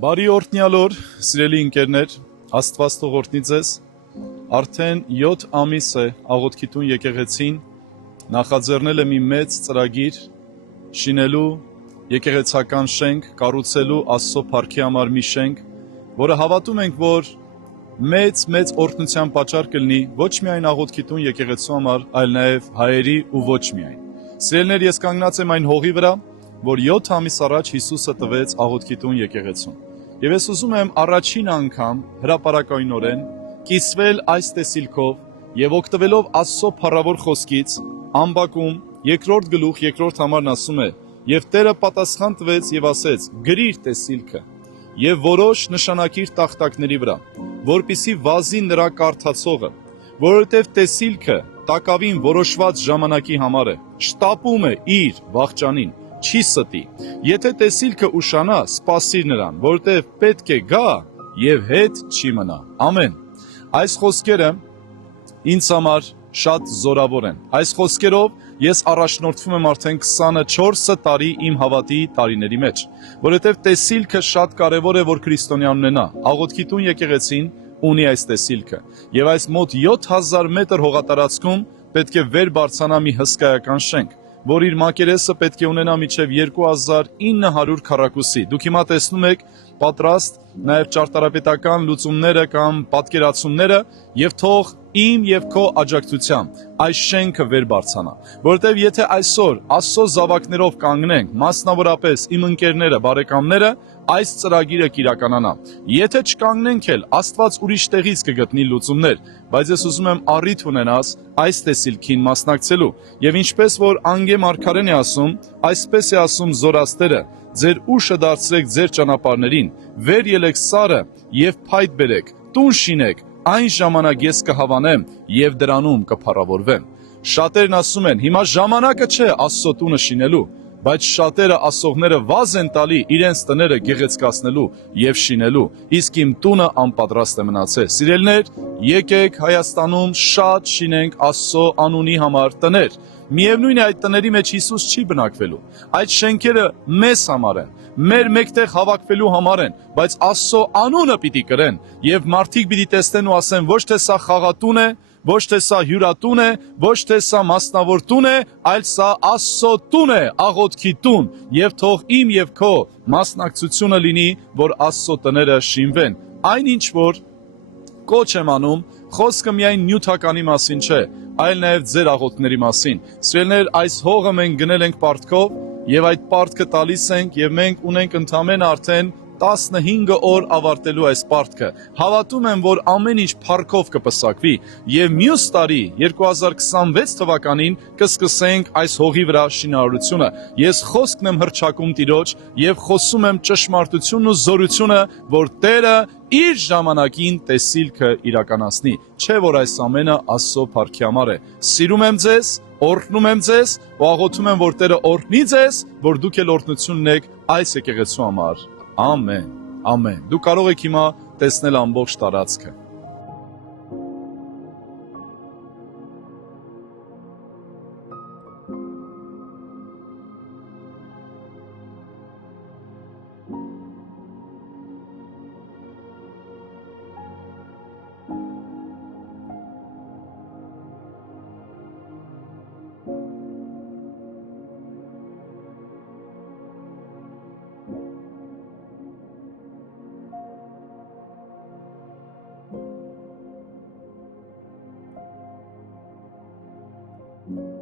Բարի օրհնյալ օր, սիրելի ընկերներ, Աստված թող օրհնի ձեզ։ Արդեն 7 ամիս է աղոթքի տուն եկեղեցին նախաձեռնել է մի մեծ ծրագիր շինելու եկեղեցական շենք, կառուցելու Աստծո փառքի համար մի շենք, որը հավատում ենք, որ մեծ օրհնության պատճառ կլինի ոչ միայն աղոթքի տուն եկեղեցու համար, այլ նաև հայերի ու ոչ միայն։ Սիրելիներ, ես կանգնած եմ այն հողի վրա, որ 7 ամիս առաջ Հիսուսը տվեց աղոթքի տուն եկեղեցուն։ Եվ ես ուզում եմ առաջին անգամ հրապարակայնորեն կիսվել այս տեսիլքով եւ օգտվելով Աստծո փառավոր խոսքից, ամբակում 2-րդ գլուխ 2-րդ համարն ասում է. «Եվ Տերը պատասխան տվեց եւ ասեց. գրիր տեսիլքը եւ որոշ նշանակիր տախտակների վրա, որպիսի վազի նրա կարդացողը, որովհետեւ տեսիլքը տակավին որոշված ժամանակի համար է, շտապում է իր վախճանին, չի ստի։ Եթե տեսիլքը ուշանա, սպասիր նրան, որովհետև պետք է գա եւ հետ չի մնա»։ Ամեն։ Այս խոսքերը ինձ համար շատ զորավոր են։ Այս խոսքերով ես առաջնորդվում եմ արդեն 24 տարի իմ հավատի տարիների մեջ, որովհետև տեսիլքը շատ կարևոր է, որ քրիստոնյան ունենա։ Աղոթքի տուն եկեղեցին ունի այս տեսիլքը եւ այս մոտ 7000 մետր հողատարածքում պետք է վեր բարձրանա մի հսկայական շենք, որ իր մակերեսը պետք է ունենա մինչև 2900 քառակուսի։ Դուք հիմա տեսնում եք պատրաստ նաև ճարտարապետական լուծումները կամ պատկերացումները եւ թող իմ եւ քո աջակցությամբ այս շենքը վեր բարձրանա, որովհետեւ եթե այսօր Աստծո զավակներով կանգնենք, մասնավորապես իմ ընկերները, բարեկամները, այս ծրագիրը կիրականանա։ Եթե չկանգնենք էլ, Աստված ուրիշ տեղից կգտնի լուծումներ, բայց ես ուզում եմ առիթ ունենաս այս տեսիլքին մասնակցելու։ Եվ ինչպես որ Անգե Մարգարեն է ասում, այսպես է ասում Զորաստերը. «Ձեր ուշը դարձրեք ձեր ճանապարհներին, վեր ելեք սարը եւ փայտ բերեք, տուն շինեք, այն ժամանակ ես կհավանեմ եւ դրանում կփառավորվեմ»։ Շատերն ասում են, հիմա ժամանակը չէ Աստծո տունը շինելու, բայց շատերը ասողները վազ են տալի իրենց տները գեղեցկացնելու եւ շինելու, իսկ իմ տունը անպատրաստ է մնացել։ Սիրելիներ, եկեք Հայաստանում շատ շինենք Աստծո անունի համար տներ։ Միևնույն է, այդ տների մեջ Հիսուս չի բնակվելու։ Այդ շենքերը մեզ համար են, մեր մեկտեղ հավաքվելու համար են, բայց Աստծո անունը պիտի կրեն եւ մարդիկ պիտի տեսնեն ու ասեն, ոչ թե սա խաղատուն է, ոչ թե սա հյուրատուն է, ոչ թե սա մասնավոր տուն է, այլ սա Աստծո տուն է, աղոթքի տուն, եւ թող իմ եւ քո մասնակցությունը լինի, որ Աստծո տները շինվեն։ Այնինչ որ կոչ եմ անում, խոսքը միայն նյութականի մասին չէ, այլ նաև ձեր աղոթքների մասին։ Սիրելիներ, այս հողը մենք գնել ենք պարտքով եւ այդ պարտքը տալիս ենք եւ մենք ունենք ընդամենը արդեն 15 օր ավարտելու այս պարտքը։ Հավատում եմ, որ ամեն ինչ փառքով կպսակվի եւ մյուս տարի 2026 թվականին կսկսենք այս հողի վրա շինարարությունը։ Ես խոսքն եմ հռչակում Տիրոջ եւ խոսում եմ ճշմարտությունն ու զորությունը, որ Տերը իր ժամանակին տեսիլքը իրականացնի, չէ որ այս ամենը Աստծո փառքի համար է։ Սիրում եմ ձեզ, օրհնում եմ ձեզ, ու աղոթում եմ, որ Տերը օրհնի ձեզ, որ դուք էլ օրհնություն ունեք այս եկեղեցու համար։ Ամեն, ամեն։ Դուք կարող եք հիմա տեսնել ամբողջ տարածքը։ Thank you.